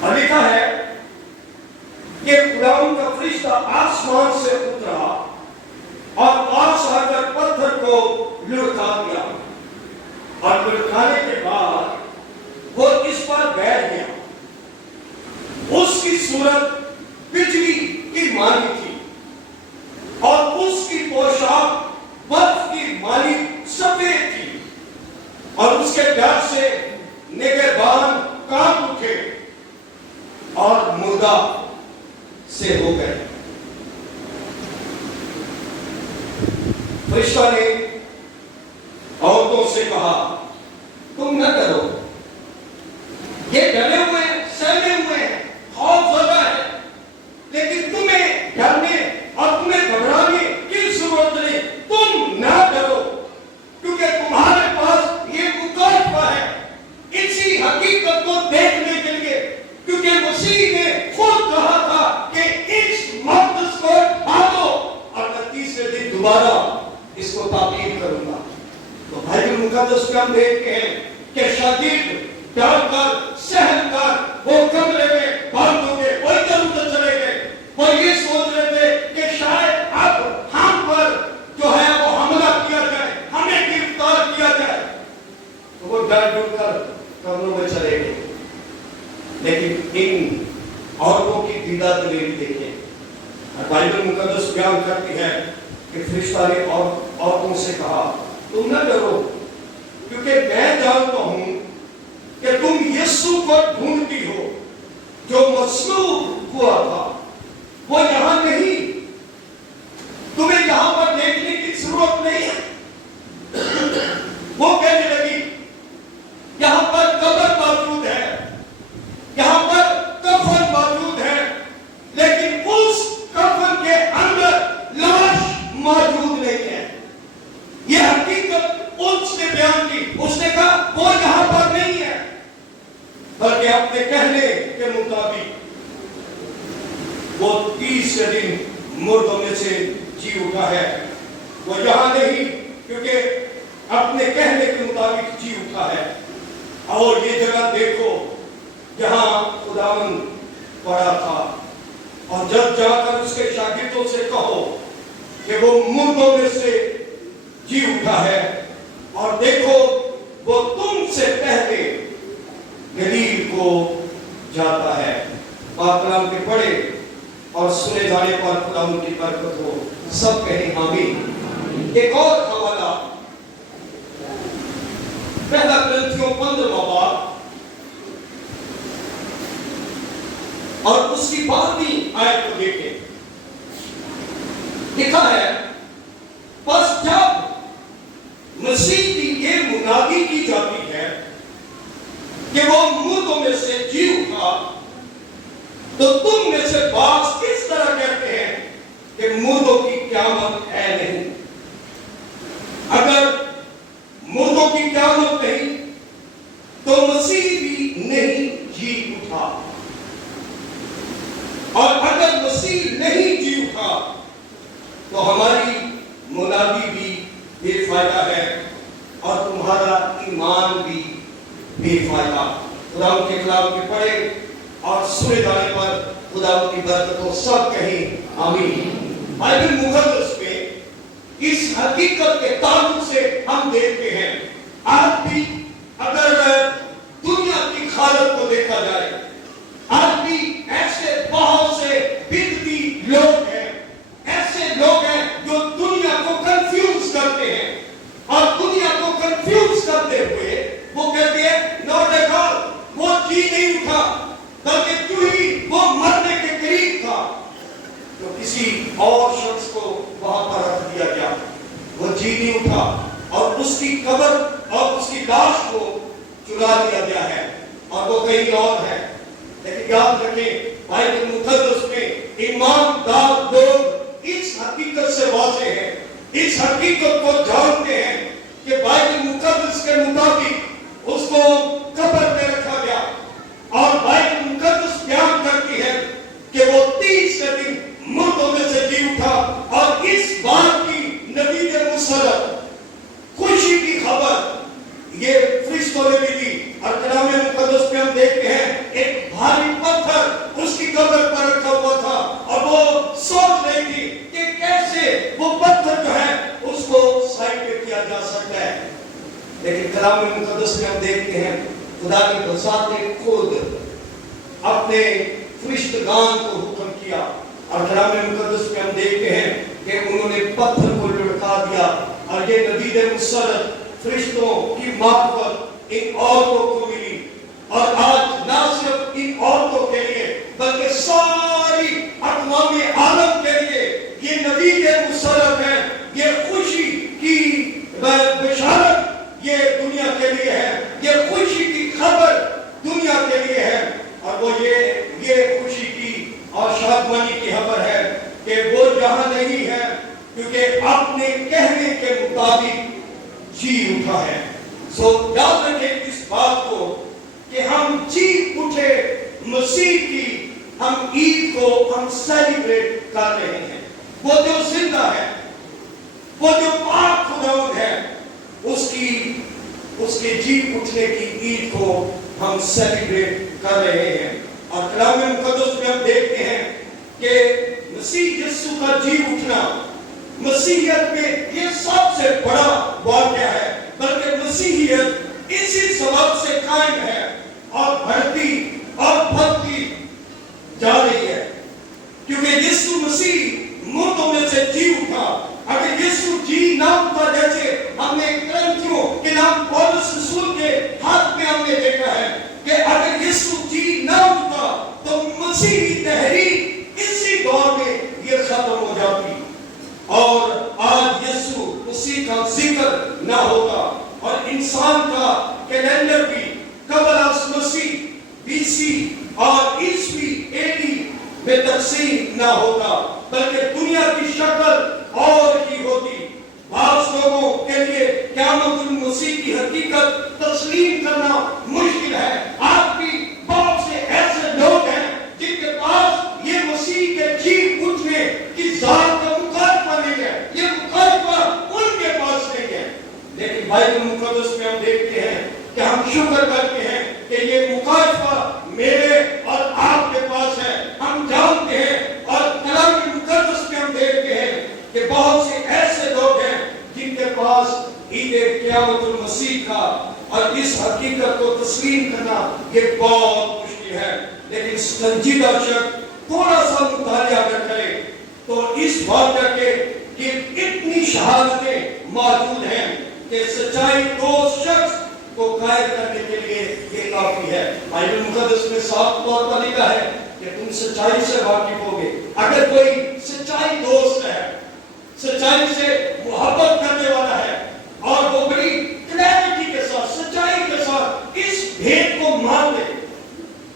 اور لکھا ہے کہ خداوند کا فرشتہ آسمان سے اترا اور پاس آ کر پتھر کو لڑکا دیا، اور لڑکانے کے بعد وہ اس پر بیٹھ گیا۔ اس کی صورت بجلی کی مانی تھی، اور اس کی پوشاک برف کی مانی سفید تھی، اور اس کے ڈر سے نگہبان کانپ اٹھے اور مردہ سے ہو گئے۔ فرشتہ نے عورتوں سے کہا تم نہ ڈرو، یہ ڈرے ہوئے ہیں، سہمے ہوئے ہیں، خوف زدہ ہے، لیکن تمہیں ڈرنے اور تمہیں گھبرانے کی ضرورت نہیں۔ تم نہ ڈرو، کیونکہ تمہارے پاس یہ مکاشفہ ہے اسی حقیقت کو دیکھنے کے لیے، کیونکہ مسیح نے خود کہا تھا کہ اس مقدس کو ڈھانپو اور میں تیسرے دن دوبارہ اس کو تعمیر کروں گا۔ تو بائبل مقدس میں ہم دیکھتے ہیں کہ شاگرد ڈر کر سہم کر وہ کمرے میں بند ہو گئے، وہ ادھر ادھر چلے گئے، وہ یہ سوچ رہے تھے کہ شاید اب ہم پر جو ہے وہ حملہ کیا جائے، ہمیں گرفتار کیا جائے، تو وہ ڈر ڈر کر کمروں میں چلے گئے۔ لیکن ان عورتوں کی دیدہ دلیری دیکھیں، اور بائبل مقدس بیان کرتی ہے کہ فرشتہ نے عورتوں سے کہا تم نہ ڈرو، کیونکہ میں جانتا ہوں کہ تم یسوع کو ڈھونڈتی ہو جو مصلوب ہوا تھا، وہ یہاں نہیں، تمہیں یہاں پر دیکھنے کی ضرورت نہیں ہے۔ وہ کہنے لگی یہاں پر قبر موجود ہے، یہاں پر کفن موجود ہے، لیکن اس کفن کے اندر لاش موجود نہیں ہے۔ یہ حقیقت اس نے بیان کی، اس نے کہا وہ یہاں پر نہیں ہے، بلکہ اپنے کہنے کے مطابق وہ تیسرے دن مردوں میں سے جی اٹھا ہے۔ وہ یہاں نہیں، کیونکہ اپنے کہنے کے مطابق جی اٹھا ہے۔ اور یہ جگہ دیکھو جہاں خداوند پڑا تھا، اور جب جا کر اس کے شاگردوں سے کہو کہ وہ مردوں میں سے جی اٹھا ہے، اور دیکھو وہ تم سے پہلے گلیل کو جاتا ہے۔ پاک کلام کے پڑھے اور سنے جانے پر خداوند کی برکت ہو، سب کہیں آمین۔ ایک اور حوالہ پہلا کرنتھیوں 15واں باب اور اس کی 12ویں آیت کو دیکھیں، لکھا ہے پس جب مسیح کی یہ منادی کی جاتی ہے کہ وہ مردوں میں سے جی اٹھا، تو تم میں سے بعض کس طرح کہتے ہیں کہ مردوں کی قیامت ہے نہیں؟ اگر مردوں کی قیامت نہیں تو مسیح بھی نہیں جی اٹھا، اور اگر مسیح نہیں جی اٹھا تو ہماری منادی بھی بے فائدہ ہے اور تمہارا ایمان بھی بے فائدہ۔ خدا کے کلام کے پڑھے اور سنے جانے پر خدا کی برکت ہو، سب کہیں آمین۔ بائبل مقدس میں اس حقیقت کے تعلق سے ہم دیکھتے ہیں، آج بھی اگر دنیا کی حالت کو دیکھا جائے، آج بھی ایسے بہت سے بدعتی لوگ ہیں، ایسے لوگ ہیں جو دنیا کو کنفیوز کرتے ہیں، اور دنیا کو کنفیوز کرتے ہوئے وہ کہتے ہیں نو دیکھا وہ جی نہیں اٹھا، بلکہ کیوں ہی وہ مرنے کے قریب تھا تو کسی اور شخص کو وہاں پر رکھ دیا گیا، وہ جی نہیں اٹھا، اور اس کی قبر اور اس کی لاش کو چرا لیا گیا ہے اور وہ کہیں اور ہے۔ لیکن یاد رکھیں بائبل مقدس میں ایماندار لوگ اس حقیقت سے واضح ہیں، اس حقیقت کو جانتے ہیں کہ بائبل مقدس کے مطابق اس کو قبر میں رکھا گیا، اور بائبل مقدس بیان کرتی ہے کہ وہ تیسرے دن مردوں میں سے جی اٹھا، اور اس بات کی نوید مسرت خوشی کی خبر یہ فرشتوں نے بھی دی۔ اور کلام مقدس میں ہم دیکھتے ہیں ایک بھاری پتھر کلام مقدس میں ہم دیکھتے ہیں خدا نے بذات خود اپنے فرشتگان کو حکم کیا، اور کلام مقدس میں ہم دیکھتے ہیں کہ انہوں نے پتھر کو لڑکا دیا، اور یہ نبی مسرت فرشتوں کی معرفت ان عورتوں کو ملی، اور آج نہ صرف ان عورتوں کے لیے بلکہ ساری اقوام عالم کے لیے یہ نبی مسرت ہے، یہ خوشی کی بشارت یہ دنیا کے لیے ہے، یہ خوشی کی خبر دنیا کے لیے ہے، اور وہ یہ خوشی کی اور شادمانی کی خبر ہے کہ وہ جہاں نہیں ہے کیونکہ اپنے کہنے کے مطابق جی اٹھا ہے۔ سو یاد رکھیں اس بات کو کہ ہم جی اٹھے مسیح کی ہم عید کو ہم سیلیبریٹ کر رہے ہیں۔ وہ جو زندہ ہے، وہ جو پاک خداوند ہے، اس کے جی اٹھنے کی عید کو ہم سیلیبریٹ کر رہے ہیں۔ اور کلام مقدس میں ہم دیکھتے ہیں کہ مسیح یسوع کا جی اٹھنا مسیحیت میں یہ سب سے بڑا واقعہ ہے، بلکہ مسیحیت اسی سبب سے قائم ہے اور بڑھتی اور بڑھتی جا رہی ہے، کیونکہ یسوع مسیح مردوں میں سے جی اٹھا۔ اگر یسوع جی نہ اٹھا، جیسے ہم نے کرنتھیوں کے نام پولس رسول کے ہاتھ میں ہم نے دیکھا ہے کہ اگر یسوع جی نہ اٹھا تو مسیحی تحریک اسی دور میں یہ ختم ہو جاتی، اور آج یسوع اسی کا ذکر نہ ہوتا، اور انسان کا کیلنڈر بھی قبل از مسیح BC اور عیسوی AD میں تقسیم نہ ہوتا، بلکہ دنیا کی شکل اور ہی ہوتی۔ بعض لوگوں کے لیے قیامت المسیح کی حقیقت تسلیم کرنا مشکل ہے۔ آج بھی بہت سے ایسے لوگ ہیں جن کے پاس یہ مسیح کے جی اٹھنے کی ذات کا مقابلہ نہیں ہے، یہ مقابلہ ان کے پاس نہیں ہے، لیکن بائبل مقدس میں ہم دیکھتے ہیں کہ ہم شکر کرتے ہیں کہ یہ مقابلہ میرے اور آپ کے پاس ہے۔ ہم جانتے ہیں اور کلام مقدس میں ہم دیکھتے ہیں کہ بہت سے ایسے لوگ ہیں جن کے پاس عید قیامت المسیح کا اور اس حقیقت کو تسلیم کرنا یہ بہت مشکل ہے، لیکن سنجیدہ شخص تھوڑا سا مطالعہ اگر کرے تو اس واقعہ کے کہ اتنی شہادتیں موجود ہیں کہ سچائی دوست شخص کو قائم کرنے کے لیے یہ کافی ہے۔ بائبل مقدس میں صاف طور پر لکھا ہے کہ تم سچائی سے واقف ہوگے۔ اگر کوئی سچائی دوست ہے، سچائی سے محبت کرنے والا ہے، اور وہ بڑی کلیئرٹی کے ساتھ سچائی کے ساتھ اس بھید کو مان لے،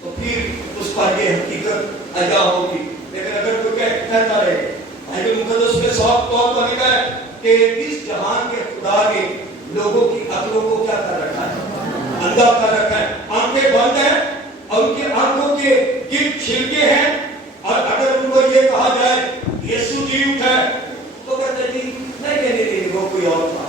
تو پھر اس پر یہ حقیقت عطا ہوگی۔ لیکن اگر کوئی کہتا رہے، بائبل مقدس میں صاف طور پر لکھا ہے کہ اس جہان کے خدا نے لوگوں کی عقلوں کو کیا کر رکھا ہے؟ اندھا کر رکھا ہے، آنکھیں بند ہیں اور ان کی آنکھوں کے گرد چھلکے ہیں، اور اگر ان کو یہ کہا جائے یسوع جی اٹھا ہے تو کہتے ہیں نہیں وہ کوئی اور تھا۔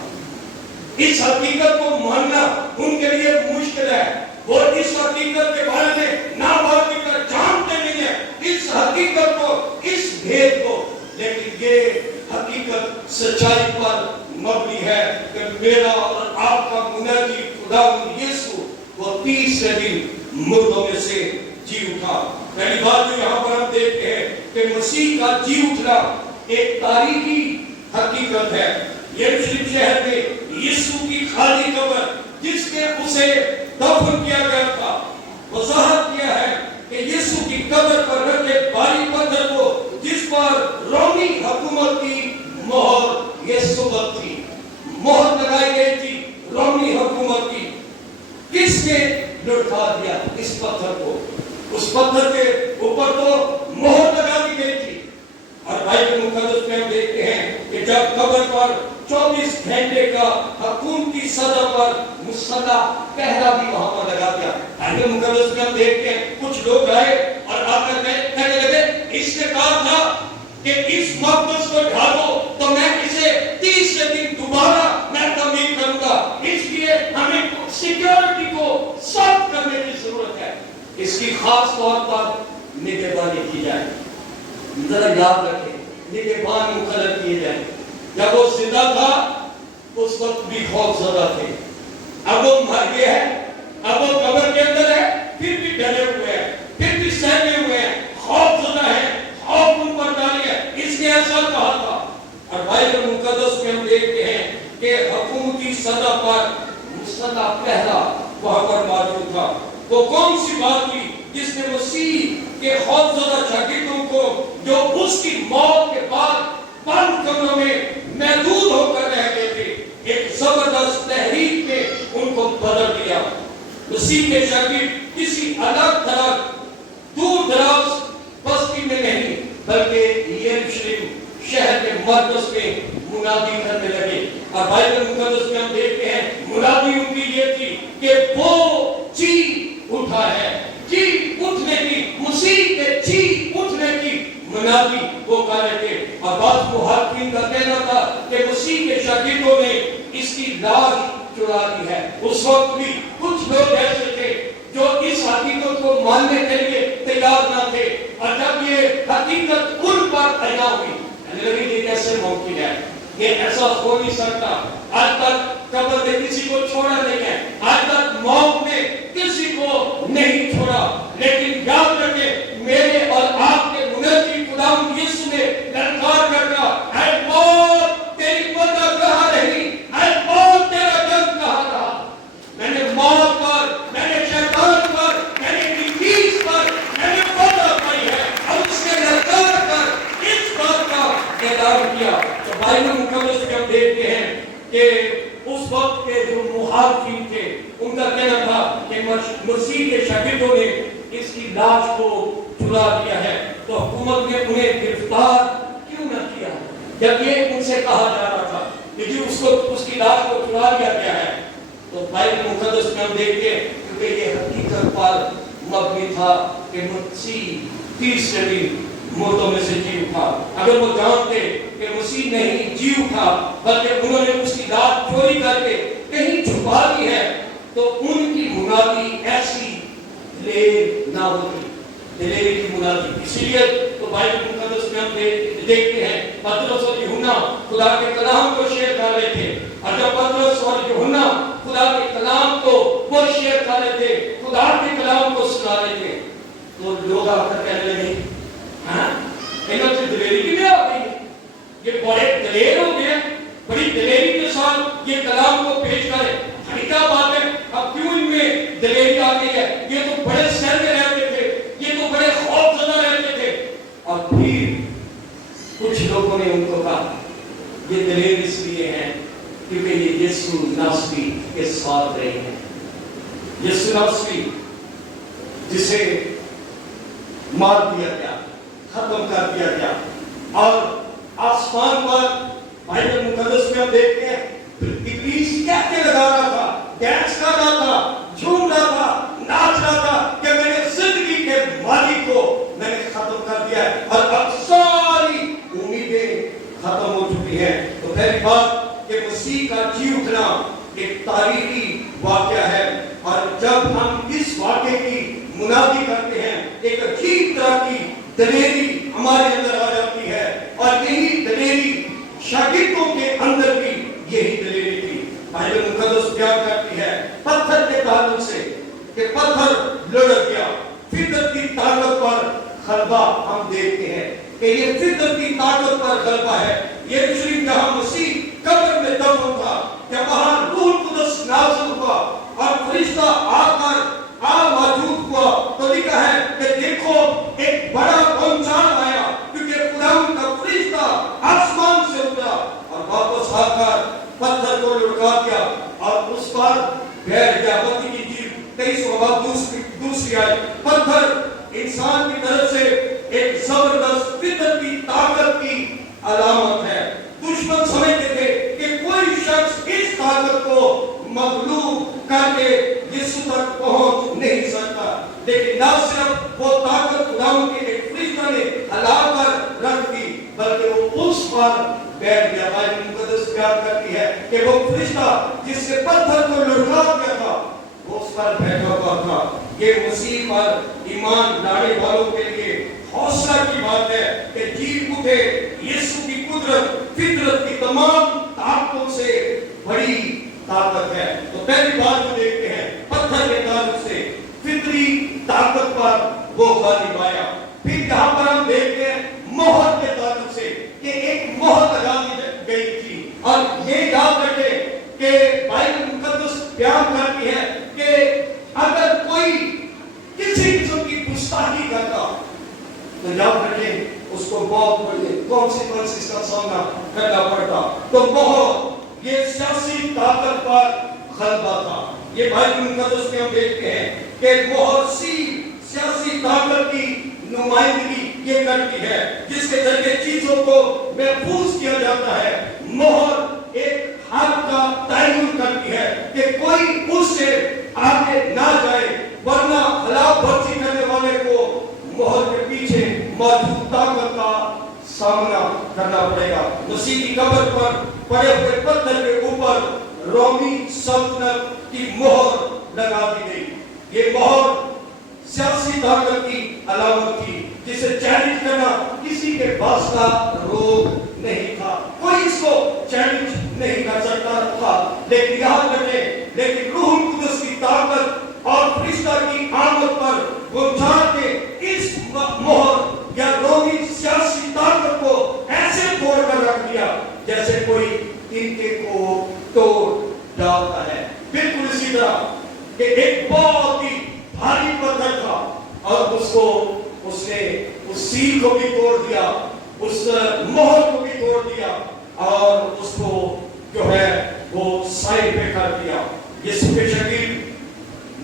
اس حقیقت کو ماننا ان کے لیے مشکل ہے، وہ اس حقیقت کے بارے میں ناواقف جانتے نہیں ہیں، اس حقیقت کو، اس بھید کو، لیکن یہ حقیقت سچائی پر مبنی ہے کہ میرا اور آپ کا منادی خداوند یسوع وہ تیسرے دن مردوں میں سے جی اٹھا۔ پہلی بات جو یہاں پر ہم دیکھتے ہیں کہ مسیح کا جی اٹھنا ایک تاریخی حقیقت ہے۔ یروشلم شہر میں یسوع کی خالی قبر جس میں اسے دفن کیا گیا تھا، وضاحت کیا ہے کہ یسوع کی قبر پر رکھے بھاری پتھر کو جس پر رومی حکومت کی مہر یہ ثبوت تھی، مہر لگائی گئی تھی رومی حکومت کی، کس نے لٹکا دیا اس پتھر کو؟ اس پتھر کے اوپر تو مہر لگا دی گئی تھی۔ اور بائبل مقدس میں ہم دیکھتے ہیں کہ جب قبر پر 24 گھنٹے کا حکومتی سزا پر مسلح پہرا بھی وہاں پر لگا دیا۔ بائبل مقدس میں ہم دیکھتے ہیں کچھ لوگ آئے اور آ کر کہنے لگے اس نے کہا تھا کہ اس مقدس کو ڈھالو تو میں اسے تیسرے دن دوبارہ میں تعمیر کروں گا، اس لیے ہمیں سیکیورٹی کو سخت کرنے کی ضرورت ہے، اس کی خاص طور پر نگہبانی کی جائے۔ ذرا یاد رکھیں نگہبان مقرر کیے جائیں۔ جب وہ زندہ تھا اس وقت بھی خوف زدہ تھے، اب وہ مر گیا ہے، اب وہ قبر کے اندر ہے، پھر بھی ڈرے ہوئے ہیں، پھر بھی سہمے ہوئے ہیں، خوف زدہ ہے، خوف ان پر ڈالی ہے، اس نے ایسا کہا تھا۔ اور بائبل مقدس میں ہم دیکھتے ہیں کہ حکومتی سطح پر مسلح پہلا وہاں پر موجود تھا۔ وہ کون سی بات تھی جس نے مسیح کے خوف زدہ شاگردوں کو، جو اس کی موت کے بعد بند کمروں میں محدود ہو کر رہ گئے تھے، ایک زبردست تحریک میں ان کو بدل دیا۔ مسیح کے شاگرد کسی الگ تھلگ دور دراز بستی میں نہیں بلکہ یروشلم شہر کے مرکز میں منادی کرنے لگے۔ اور بائبل مقدس میں ہم دیکھتے ہیں منادی ان کی یہ تھی کہ وہ جی اٹھا ہے، جی اٹھنے کی، مسیح کے جی اٹھنے کی منادی وہ کر رہے تھے۔ اور بعض محققین کا کہنا تھا کہ مسیح کے شاگردوں نے اس کی لاش چرا دی ہے۔ اس وقت بھی کچھ لوگ ایسے تھے جو اس حقیقت کو ماننے کے لیے تیار نہ تھے، اور جب یہ حقیقت ان پر عیاں ہوئی، لیکن یہ کیسے ممکن ہے؟ یہ ایسا ہو نہیں سکتا۔ آج تک قبر نے کسی کو چھوڑا نہیں ہے، آج تک موت نے کسی کو نہیں چھوڑا، لیکن یاد رکھیں میرے اور آپ کے منجی خداوند یسوع نے للکار کر کہا، اے موت تیری فتح کہاں رہی، اے موت تیرا جنگ کہاں رہا؟ میں نے موت پر، میں نے شیطان پر، میں نے ابلیس پر میں نے فتح پائی ہے، اور اس نے للکار کر اس بات کا اعلان کیا۔ تو بائبل مقدس میں ہم دیکھتے ہیں کہ اس وقت کے جو محافظین تھے ان کا کہنا تھا کہ مسیح کے شاگردوں نے اس کی لاش کو چرا دیا ہے، تو حکومت نے انہیں گرفتار کیوں نہ کیا جب یہ ان سے کہا جا رہا تھا کہ جی اس کی لاش کو چرا لیا گیا ہے؟ تو بائبل مقدس میں ہم دیکھتے ہیں کیونکہ یہ حقیقت پر مبنی تھا کہ مسیح تیسرے دن مردوں میں سے جی اٹھا۔ اگر وہ جانتے کہ مسیح نہیں جی اٹھا بلکہ انہوں نے اس کی لاش چوری کر کے کہیں چھپا دی ہے، تو ان کی منادی ایسی دلیر نہ ہوتی، دلیری کی منادی۔ اسی لیے تو بائبل مقدس میں ہم دیکھتے ہیں پترس اور یوحنا خدا کے کلام کو شیئر کر رہے تھے، اور جب پترس اور یوحنا خدا کے کلام کو وہ شیئر کر رہے تھے، خدا کے کلام کو سنا رہے تھے، تو لوگ آ کر کہنے لگے، ہاں انہوں سے دلیری کی میں آ گئی ہے، یہ بڑے دلیر ہو گئے، بڑی دلیری کے ساتھ یہ کلام کو پیش کرے، کیا بات ہے؟ اب کیوں ان میں دلیری آ گئی ہے؟ یہ تو بڑے سر میں رہتے تھے، یہ تو بڑے خوف زدہ رہتے تھے۔ اور پھر کچھ لوگوں نے ان کو کہا یہ دلیر اس لیے ہے کیونکہ یہ یسوع ناصری کے ساتھ رہے ہیں، یسوع ناصری جسے مار دیا گیا، ختم کر دیا گیا، اور آسمان پر بائبل مقدس میں ہم دیکھتے ہیں ابلیس کہتے لگا رہا تھا، ڈانس کر رہا تھا، جھوم رہا تھا، ناچ رہا تھا کہ میں نے زندگی کے مالک کو میں نے ختم کر دیا ہے، اور اب ساری امیدیں ختم ہو چکی ہیں۔ تو پہلی بات کہ مسیح کا جی اٹھنا ایک تاریخی واقعہ ہے، اور جب ہم اس واقعے کی منادی کرتے ہیں ایک عجیب طرح کی دلیری ہمارے اندر آ جاتی ہے، اور یہی دلیری شاگردوں کے اندر بھی یہی دلیری تھی۔ بائبل مقدس بیان کرتی ہے پتھر کے تعلق سے کہ پتھر لڑک گیا، فطرت کی طاقت پر غلبہ ہم دیکھتے ہیں کہ یہ فطرت کی طاقت پر غلبہ ہے۔ یروشلم جہاں مسیح قبر میں دفن تھا، کہ وہاں روح القدس نازل ہوا اور فرشتہ موجود ہوا، تو لکھا ہے کہ دیکھو ایک بڑا بھونچال آیا، کیونکہ خداوند کا فرشتہ آسمان سے اترا اور واپس آ کر پتھر کو لڑکا دیا اور اس پر بیٹھ گیا۔ متی کی انجیل 23 دوسری آیت۔ پتھر انسان کی طرف سے ایک زبردست فطرت کی طاقت کی علامت ہے۔ دشمن سمجھتے تھے کہ کوئی شخص اس طاقت کو مغلوب کر کے یسوع تک پہنچ نہیں سکتا، لیکن نہ صرف وہ طاقت خداوند کے ایک فرشتہ نے ہلا کر رکھ دی بلکہ وہ اس پر بیٹھ گیا۔ بائبل مقدس بیان کرتی ہے کہ وہ فرشتہ جس سے پتھر کو لڑکا دیا تھا وہ اس پر بیٹھا ہوا تھا۔ یہ مسیح پر ایمان لانے والوں کے لیے حوصلہ کی بات ہے کہ جی اٹھے، یسوع کی قدرت فطرت کی تمام طاقتوں سے بڑی طاقت ہے. تو پہلی بات جو دیکھتے ہیں پتھر کے تعلق سے فطری طاقت پر وہ غالب آیا. پھر یہاں پر ہم دیکھتے ہیں مہر کے تعلق سے کہ ایک مہر لگا دی گئی تھی. اور یہ یاد رکھیں کہ بائبل مقدس بیان کرتی ہے کہ اگر کوئی کسی قسم کی گستاخی کرتا تو یاد رکھیں اس کو بہت بڑے کانسیکوینسز کا سامنا کرنا پڑتا. تو مہر یہ سیاسی طاقت پر غلبہ تھا. یہ بائبل مقدس میں ہم دیکھتے ہیں کہ مہر سیاسی طاقت کی نمائندگی یہ کرتی ہے جس کے ذریعے چیزوں کو محفوظ کیا جاتا ہے. مہر ایک حد کا تعین کرتی ہے کہ کوئی اس سے آگے نہ جائے ورنہ خلاف ورزی کرنے والے کو مہر کے پیچھے موجود طاقت کا سامنا کرنا پڑے گا. مسیح کی قبر پر پڑے ہوئے پتھر کے اوپر رومی سلطنت کی مہر لگا دی گئی. یہ مہر سیاسی طاقت کی علامت تھی جسے چیلنج کرنا کسی کے پاس کا روگ نہیں تھا. کوئی اس کو چیلنج نہیں کر سکتا تھا. لیکن یاد رکھیں لیکن روح القدس کی طاقت اور فرشتہ کی آمد پر بنیاد نے اس مہر یا رومی سیاسی طاقت کو ایسے توڑ کر رکھ دیا جیسے کوئی تنکے کو توڑ ڈالتا ہے. بالکل اسی طرح کہ ایک بہت ہی بھاری پتھر تھا اور اس نے اس سیل کو بھی توڑ دیا, اس مہر کو بھی توڑ دیا اور اس کو جو ہے وہ سائڈ پہ کر دیا. یہ سب شکیل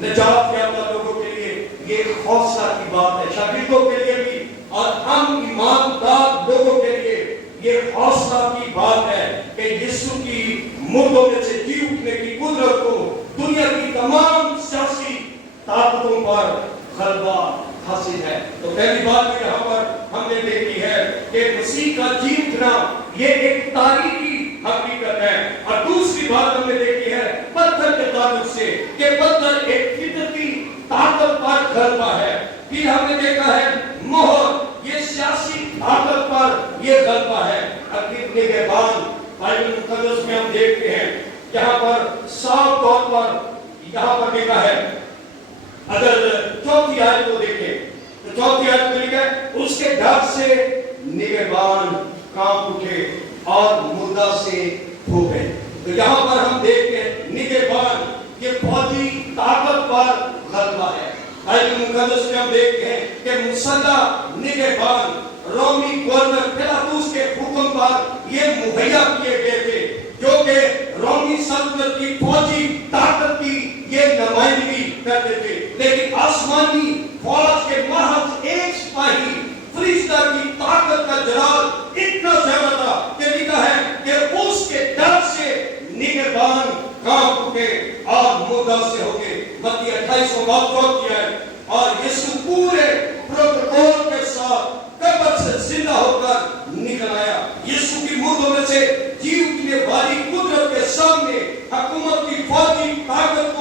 نجات یافتہ لوگوں کے لیے یہ حوصلہ کی بات ہے, شاگردوں کے لیے بھی اور ہم ایماندار لوگوں کے لیے یہ حوصلہ کی بات ہے کہ یسوع کی مردوں میں سے جی اٹھنے کی قدرت کو دنیا کی تمام سیاسی طاقتوں پر غلبہ حاصل ہے. تو پہلی بات یہاں پر ہم نے دیکھی ہے کہ مسیح کا جی اٹھنا یہ ایک تاریخی حقیقت ہے. اور دوسری بات ہم نے دیکھی ہے پتھر کے تعلق سے کہ پتھر ایک فطرتی طاقت پر غلبہ ہے. پھر ہم نے دیکھا ہے مہر یہ سیاسی طاقت پر یہ غلبہ ہے. عقیدت نگہبان بائبل مقدس میں ہم دیکھتے ہیں یہاں پر صاف طور پر یہاں پر لکھا ہے, اگر چوتھی آیت کو دیکھیں تو چوتھی آیت میں لکھا ہے اس کے ڈر سے نگہبان کانپ اٹھے اور مردہ سے ہو گئے. تو یہاں پر ہم دیکھتے ہیں نگہبان یہ فوجی طاقت پر غلبہ ہے. بائبل مقدس میں ہم دیکھتے ہیں کہ مسلح نگہبان رومی گورنر پیلاطس کے حکم پر یہ مہیا کیے گئے تھے جو کہ رومی سلطنت کی فوجی طاقت کی یہ نمائندگی کرتے تھے. لیکن آسمانی فوج کے محض ایک سپاہی فرشتہ کی طاقت کا جلال اتنا زیادہ تھا کہ لکھا ہے کہ اس کے ڈر سے نگہبان کانپ اٹھے اور مردہ سے ہو گئے. متی 28 ہے اور یسوع پورے پروٹوکول کے ساتھ قبر سے زندہ ہو کر نکل آیا. یسوع کی مردوں میں سے جی اٹھنے والی قدرت کے سامنے حکومت کی فوجی طاقت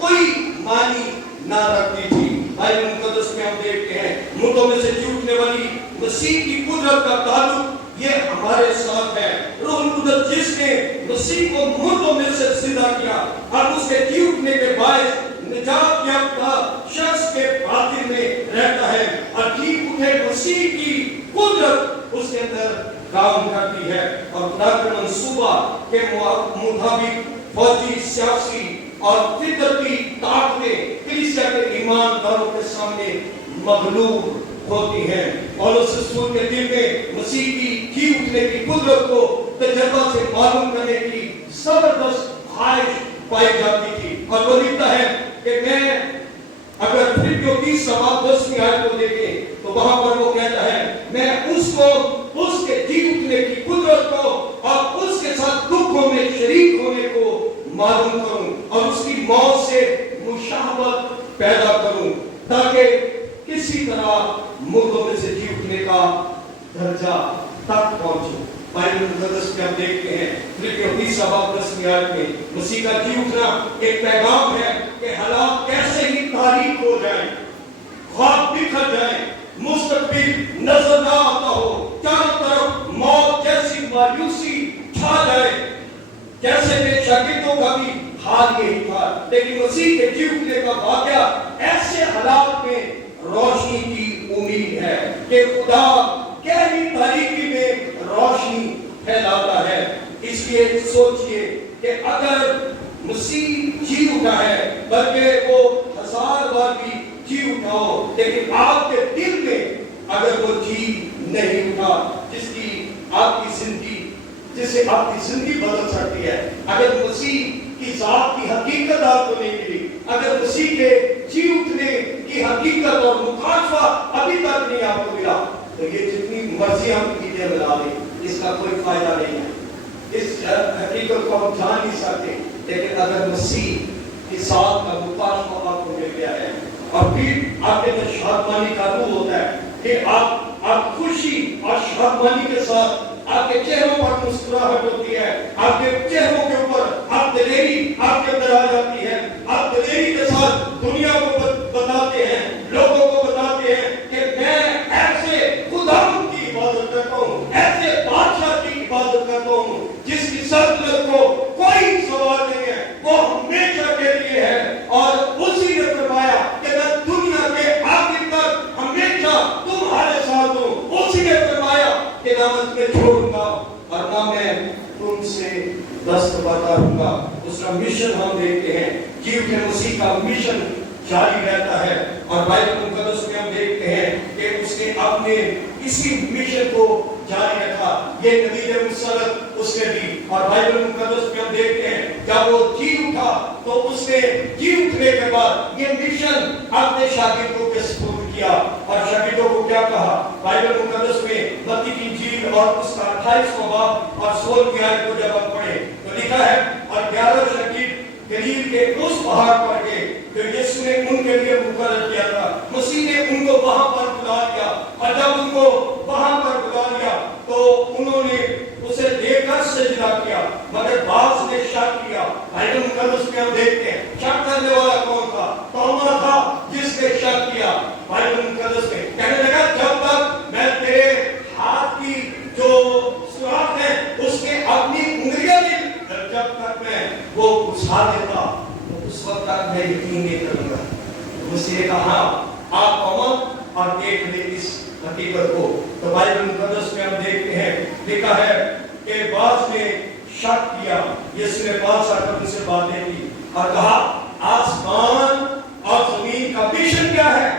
کوئی معنی نہ رکھتی تھی. بائبل مقدس میں ہم دیکھتے ہیں مردوں میں سے جی اٹھنے والی مسیح کی قدرت کا تعلق یہ ہمارے ساتھ ہے. روح القدس جس نے مسیح کو مردوں میں سے زندہ کیا اور اس کے جی اٹھنے کے باعث نجات یافتہ شخص کے باطن میں رہتا ہے اور جی اٹھے مسیح کی قدرت اس کے اندر کام کرتی ہے. اور خدا کے منصوبہ کے مطابق فوجی سیاسی اور فطرتی طاقتیں کلیسیا کے ایمانداروں کے سامنے مغلوب ہوتی ہیں. پولس رسول کے دل میں مسیح کی جی اٹھنے کی قدرت کو تجربہ سے معلوم کرنے کی زبردست خواہش پائی جاتی تھی اور وہ لکھتا ہے کہ میں اگر فلپیوں 30:10 آیت کو دیکھیں تو وہاں پر وہ کہتا ہے میں اس کو اس کے جی اٹھنے کی قدرت کو اور اس کے ساتھ دکھوں میں شریک ہونے کو معلوم کروں اور اس کی موت سے مشابہت پیدا کروں تاکہ کسی طرح مردوں میں سے جی اٹھنے کا درجہ تک پہنچوں. بائبل مقدس میں ہم دیکھتے ہیں فلپیوں 30:10 آیت میں مسیح کا جی اٹھنا ایک پیغام ہے کہ حالات کیسے ہی تاریک ہو جائیں, خواب بکھر جائیں, مستقبل نظر نہ آتا ہو, چاروں طرف موت جیسی مایوسی چھا جائے, جیسے کہ شاگردوں کا بھی حال یہی تھا، لیکن مسیح کے جی اٹھنے کا واقعہ ایسے حالات میں روشنی کی امید ہے کہ خدا گہری تاریکی میں روشنی پھیلاتا ہے۔ اس لیے سوچئے کہ اگر مسیح جی اٹھا ہے، بلکہ وہ 1000 بار بھی جی اٹھا ہو، لیکن آپ کے دل میں اگر وہ جی نہیں اٹھا جس سے آپ کی زندگی بدل سکتی ہے، اگر مسیح کی ذات کی حقیقت آپ کو نہیں ملی، اگر مسیح کے جی اٹھنے کی حقیقت اور مکاشفہ ابھی تک نہیں آپ کو ملا، تو یہ جتنی مرضی ہم عقیدے بنا لیں اس کا کوئی فائدہ نہیں ہے۔ اس حقیقت کو ہم جان نہیں سکتے، لیکن اگر مسیح کی ذات کا مکاشفہ آپ کو مل گیا ہے اور پھر آپ کے اندر شادمانی کا روح ہوتا ہے، پھر آپ خوشی اور شادمانی کے ساتھ آپ کے چہروں پر مسکراہٹ ہوتی ہے، آپ کے چہروں کے اوپر آپ دلیری آپ کے اندر آ جاتی ہے، آپ دلیری کے ساتھ دنیا کو بتاتے ہیں، لوگوں کو بتاتے ہیں کہ میں ایسے خدا کی عبادت کرتا ہوں، ایسے بادشاہ کی عبادت کرتا ہوں جس کی سلطنت کو کوئی سوال نہیں ہے، وہ ہمیشہ کے لیے ہے، اور اسی نے فرمایا کہ میں دنیا کے آخر تک ہمیشہ تمہارے ساتھ ہوں۔ اسی نے فرمایا کہ نہ میں تمہیں چھوڑوں گا اور نہ میں تم سے دست برداروں گا۔ اس کا مشن ہم دیکھتے ہیں، جی اٹھے مسیح کا مشن جاری رہتا ہے، اور بائبل مقدس میں ہم دیکھتے ہیں کہ اس نے اپنے اسی مشن کو جاری رکھا، یہ نتیجہ مسلط اس نے دی، اور بائبل مقدس میں ہم دیکھتے ہیں جب وہ جی اٹھا تو اس نے جی اٹھنے کے بعد یہ مشن اپنے شاگردوں کے سپرد کیا، اور شاگردوں کو کیا کہا؟ بائبل مقدس میں متی کی انجیل اور اس کا 28واں باب اور 16ویں آیت کو جب ہم پڑھیں تو لکھا ہے، اور 11 شاگرد گلیل کے اس پہاڑ پر گئے جو یسوع نے ان کے لیے مقرر کیا تھا۔ مسیح نے ان کو وہاں پر بلا لیا، اور جب ان کو وہاں پر بلا لیا تو انہوں نے اسے دیکھ کر سجدہ کیا، مگر بعض نے شک کیا۔ بائبل مقدس میں ہم دیکھتے ہیں شک کرنے والا کون تھا؟ توما تھا جس نے شک کیا۔ بائبل مقدس میں کہنے لگا جب تک میں تیرے ہاتھ کی جو سوراخ ہے اس کے اپنی انگلیاں نہیں، جب تک میں وہ گھسا دیتا تو اس وقت تک میں یقین نہیں کروں گا۔ مسیح نے کہا آپ آؤ اور دیکھ لیں اس حقیقت کو۔ تو بائبل مقدس میں ہم دیکھتے ہیں لکھا ہے کہ بعض نے شک کیا، یسوع نے پاس آ کر ان سے باتیں کی اور کہا آسمان اور زمین کا مشن کیا ہے؟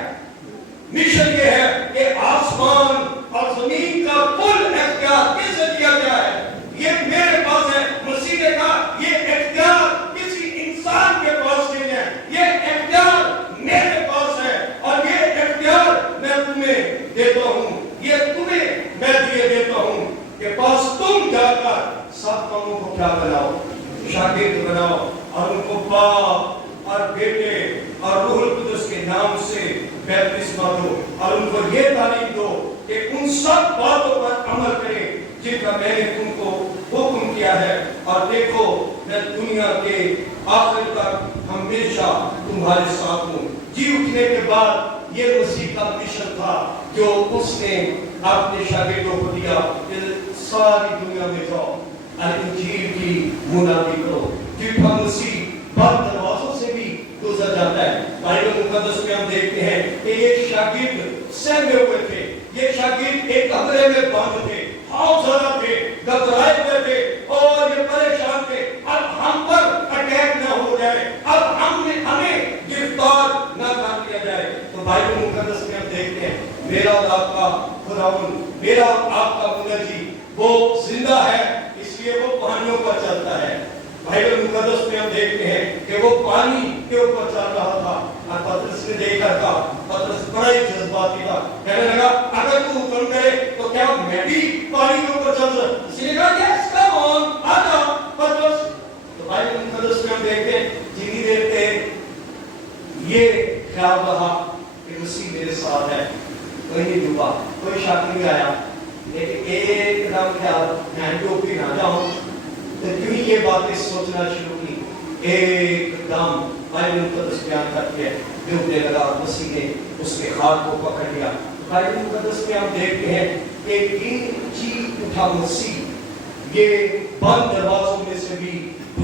مشن یہ ہے کہ آسمان اور زمین کا کل اختیار کس سے دیا گیا ہے؟ یہ میرے پاس ہے۔ مسیح نے کہا یہ اختیار کسی انسان کے پاس نہیں ہے، یہ اختیار میرے پاس ہے، اور یہ اختیار میں تمہیں دیتا ہوں، یہ تمہیں میں دیے دیتا ہوں کہ بس تم جا کر سب قوموں کو کیا بناؤ؟ شاگرد بناؤ، اور ان کو باپ اور بیٹے اور روح القدس کے نام سے بپتسمہ دو، اور ان کو یہ تعلیم دو کہ ان سب باتوں پر عمل کریں جن کا میں نے تم کو حکم کیا ہے، اور دیکھو میں دنیا کے آخر تک ہمیشہ تمہارے ساتھ ہوں۔ جی اٹھنے کے بعد یہ مسیح کا مشن تھا جو اس نے اپنے شاگردوں کو دیا کہ ساری دنیا میں جاؤ، انجیل کی منادی کرو۔ جیٹھا مسیح بند دروازوں سے بھی گزر جاتا ہے۔ بائبل مقدس میں ہم دیکھتے ہیں کہ یہ شاگرد سہمے ہوئے تھے، یہ شاگرد ایک کمرے میں بند تھے، خوفزدہ تھے، گھبرائے ہوئے تھے، اور یہ پریشان تھے اب ہم پر اٹیک نہ ہو جائے، اب ہمیں گرفتار نہ کر دیا جائے۔ تو بائبل مقدس میں ہم دیکھتے ہیں میرا اور آپ کا خداوند، میرا اور آپ کا منجی وہ زندہ ہے، اس لیے وہ پانیوں پر چلتا ہے۔ بائبل مقدس میں ہم دیکھتے ہیں کہ وہ پانی کے اوپر چل رہا تھا، اور پترس نے دیکھا تھا، پترس بڑا ہی جذباتی تھا، کہنے لگا اگر تو حکم کرے تو کیا میں بھی پانی کے اوپر چل رہا؟ اسی نے کہا یس کم آن، آ جاؤ پترس۔ تو بائبل مقدس میں ہم دیکھتے ہیں جتنی دیر پہ یہ خیال رہا کہ مسیح میرے ساتھ ہے، کوئی نہیں ڈوبا، کوئی شک نہیں آیا، لیکن ایک دم خیال میں ڈوب بھی نہ جاؤں، تو کیوں یہ باتیں سوچنا شروع کی، ایک دم بائبل مقدس بیان کرتی ہے ڈوبنے لگا، اور مسیح نے اس کے ہاتھ کو پکڑ لیا۔ بائبل مقدس میں ہم دیکھتے ہیں کہ ایک جی اٹھا مسیح یہ بند دروازوں میں سے بھی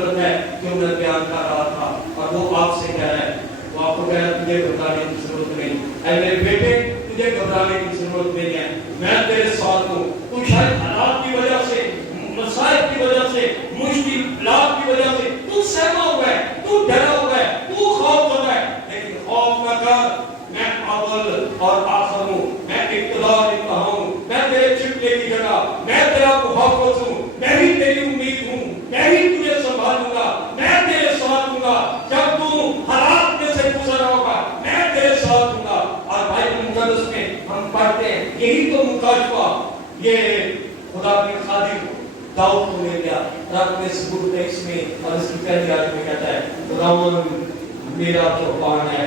ضرورت ہے جو میں بیان کر رہا تھا، اور وہ آپ سے کہہ رہا ہے، وہ آپ کو کہہ رہا ہے تجھے گھبرانے کی ضرورت نہیں، اے میرے بیٹے تجھے گھبرانے کی ضرورت نہیں ہے، میں تیرے ساتھ ہوں۔ تو شاید حالات کی وجہ سے، مصائب کی وجہ سے، مشکلات کی وجہ سے تو سہما ہوا ہے، تو ڈرا ہوا ہے، تو خوف زدہ ہے، لیکن خوف نہ کر، میں اول اور آخر ہوں، میں ابتدا اور انتہا ہوں، میں تیرے چھپنے کی جگہ، میں تیرا محافظ ہوں، میں ہی تیری امید ہوں، میں ہی تجھے سنبھالوں گا، میں تیرے ساتھ ہوں گا، جب تو حالات میں سے گزر رہا ہوگا میں تیرے ساتھ ہوں گا۔ اور بائبل مقدس میں ہم پڑھتے ہیں یہی تو مکاشفہ یہ خدا کے خادم داؤد کو مل گیا۔ رات میں زبور 23 میں اور اس کی پہلی آیت میں کہتا ہے خداوند میرا چوپان ہے،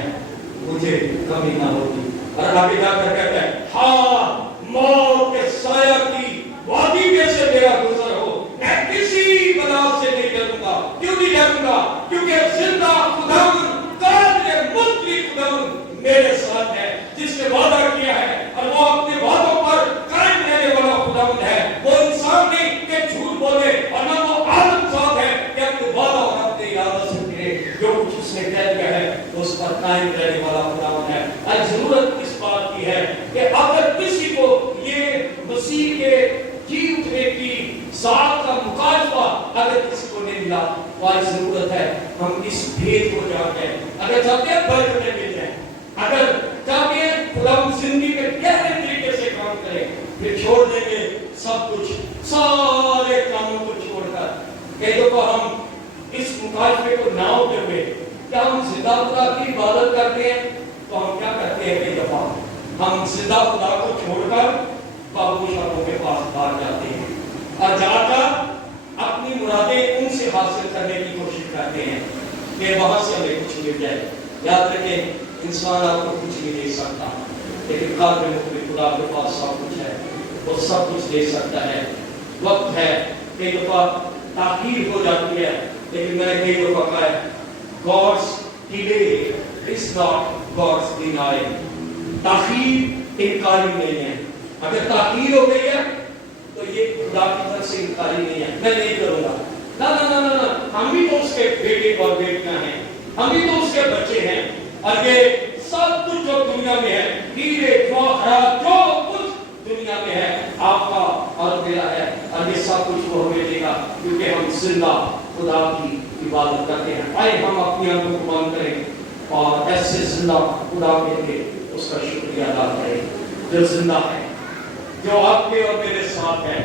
مجھے کمی نہ ہوگی۔ اور آگے جا کر کہتا ہے ہاں موت کے سایہ کی وادی میں سے میرا گزر ہو، میں کسی بلا سے نہیں ڈروں گا۔ کیوں نہیں ڈروں گا؟ کیونکہ زندہ خداوند قادر مطلق خداوند میرے ساتھ ہے، جس نے وعدہ کیا ہے اور وہ اپنے وعدوں پر قائم رہنے والا خداوند ہے۔ وہ انسان نہیں کہ جھوٹ بولے، اور نہ وہ عالم ذات ہے کہ اپنے وعدہ اور اپنے ارادہ سے پھرے۔ جو کچھ اس نے کہہ دیا ہے اس پر قائم رہنے والا خداوند ہے۔ آج ضرورت اس بات کی ہے کہ اگر کسی کو یہ مسیح کے جی اٹھنے کی ذات کا مکاشفہ اگر کسی کو نہیں ملا تو آج ضرورت ہے ہم اس بھید کو جانتے ہیں۔ اگر چاہتے ہیں برکتیں مل جائیں، اگر چاہتے ہیں خدا زندگی میں گہرے طریقے سے کام کریں، پھر چھوڑ دیں گے سب کچھ، سارے کاموں کو چھوڑ کر۔ کئی دفعہ ہم اس مکاشفے کو نہ ہوتے ہوئے کیا ہم زندہ خدا کی عبادت کرتے ہیں تو ہم کیا کرتے ہیں؟ کئی دفعہ ہم زندہ خدا کو چھوڑ کر بابو شاہوں کے پاس باہر جاتے ہیں اور جا کر اپنی مرادیں ان سے حاصل کرنے کی کوشش کرتے ہیں کہ وہاں سے ہمیں کچھ مل جائے۔ یاد رکھیں انسان آپ کو کچھ نہیں دے سکتا، لیکن قادر مطلق خدا کے پاس سب کچھ ہے، وہ سب کچھ دے سکتا ہے۔ وقت ہے، کئی دفعہ تاخیر ہو جاتی ہے، لیکن میں نے کئی دفعہ کہا ہے God's delay is not God's denial۔ تاخیر انکاری نہیں ہے۔ اگر تاخیر ہو گئی ہے تو یہ خدا کی طرف سے انکاری نہیں ہے، میں نہیں کروں گا، نہ نہ نہ نہ، ہم بھی تو اس کے بیٹے اور بیٹیاں ہیں، ہم بھی تو اس کے بچے ہیں، اور یہ سب کچھ جو دنیا میں ہے، ہیرے جواہرات جو کچھ دنیا میں ہے آپ کا اور میرا ہے، اور یہ سب کچھ وہ ہمیں دے گا کیونکہ ہم زندہ خدا کی عبادت کرتے ہیں۔ آئے ہم اپنی آنکھوں کو بند کریں اور ایسے زندہ خدا کے لیے اس کا شکریہ ادا کریں جو زندہ ہے، جو آپ کے اور میرے ساتھ ہے۔